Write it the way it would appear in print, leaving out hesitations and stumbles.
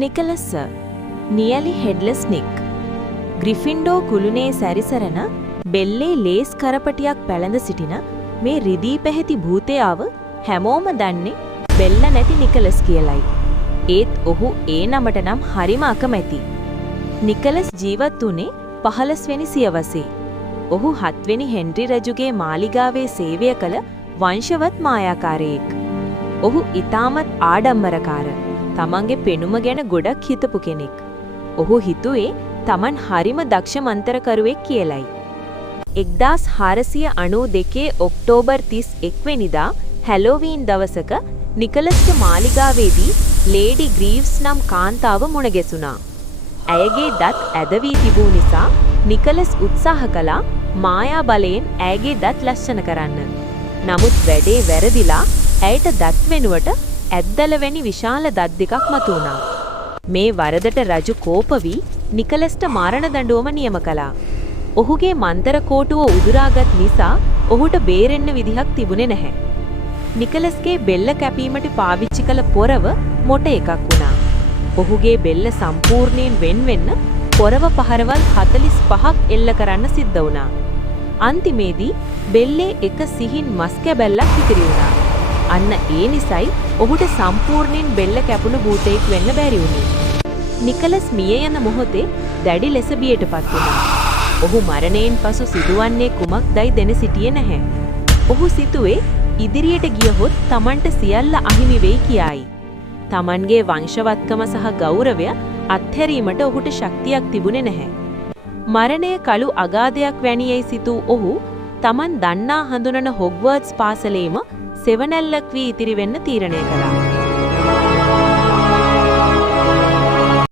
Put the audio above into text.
නිකලස් sir, නියලි headless නික්. ග්‍රිෆින්ඩෝ කුළුණේ සැරිසරන බෙල්ලේ ලේස් කරපටියක් පැළඳ සිටින මේ රිදී පැහැති භූතයාව හැමෝම දන්නේ බෙල්ල නැති නිකලස් කියලයි. ඒත් ඔහු ඒ නමට නම් හරිම අකමැති. නිකලස් ජීවත් වුණේ 15 වෙනි සියවසේ. ඔහු 7 වෙනි හෙන්රි රජුගේ මාලිගාවේ සේවය කළ වංශවත් මායාකාරයෙක්. ඔහු ඊටමත් ආඩම්බරකාර, තමන්ගේ පෙනුම ගැන ගොඩක් හිතපු කෙනෙක්. ඔහු හිතුවේ තමන් හරිම දක්ෂ මන්තරකරුවෙක් කියලයි. 1492 ඔක්තෝබර් 31 වෙනිදා හැලෝවීන් දවසක නිකලස්ගේ මාලිගාවේදී ලේඩි ග්‍රීව්ස් නම් කාන්තාව මුණ ගැසුණා. ඇයගේ දත් ඇද වී තිබූ නිසා නිකලස් උත්සාහ කළා මායා බලයෙන් ඇයගේ දත් ලස්සන කරන්න. නමුත් වැඩේ වැරදිලා ඇයට දත් වෙනුවට ඇද්දල වැනි විශාල දත් දෙකක් මතුවුණා. මේ වරදට රජු කෝප වී නිකලස්ට මරණ දඬුවම නියම කළා. ඔහුගේ මන්තර කෝටුව උදුරාගත් නිසා ඔහුට බේරෙන්න විදිහක් තිබුණේ නැහැ. නිකලස්ගේ බෙල්ල කැපීමට පාවිච්චි කළ පොරව මොට එකක් වුණා. ඔහුගේ බෙල්ල සම්පූර්ණයෙන් වෙන් වෙන්න පොරව පහරවල් 45ක් එල්ල කරන්න සිද්ධ වුණා. අන්තිමේදී බෙල්ලේ එක සිහින් මස් කැබැල්ලක් ඉතිරි වුණා. අන්න ඒ නිසයි ඔහුට සම්පූර්ණයෙන් බෙල්ල කැපුණු භූතයෙක් වෙන්න බැරි වුණේ. නිකලස් මිය යන මොහොතේ දැඩි ලෙස බියටපත් වුණා. ඔහු මරණයෙන් පසු සිදුවන්නේ කුමක්දයි දැන සිටියේ නැහැ. ඔහු සිතුවේ ඉදිරියට ගියහොත් Tamanට සියල්ල අහිමි වෙයි කියායි. Tamanගේ වංශවත්කම සහ ගෞරවය අත්හැරීමට ඔහුට ශක්තියක් තිබුණේ නැහැ. මරණය කළු අගාධයක් වැනියයි සිතූ ඔහු Taman දන්නා හඳුනන හොග්වර්ට්ස් පාසලේම සෙවණැල්ලක් වී ඉතිරි වෙන්න තීරණය කළා.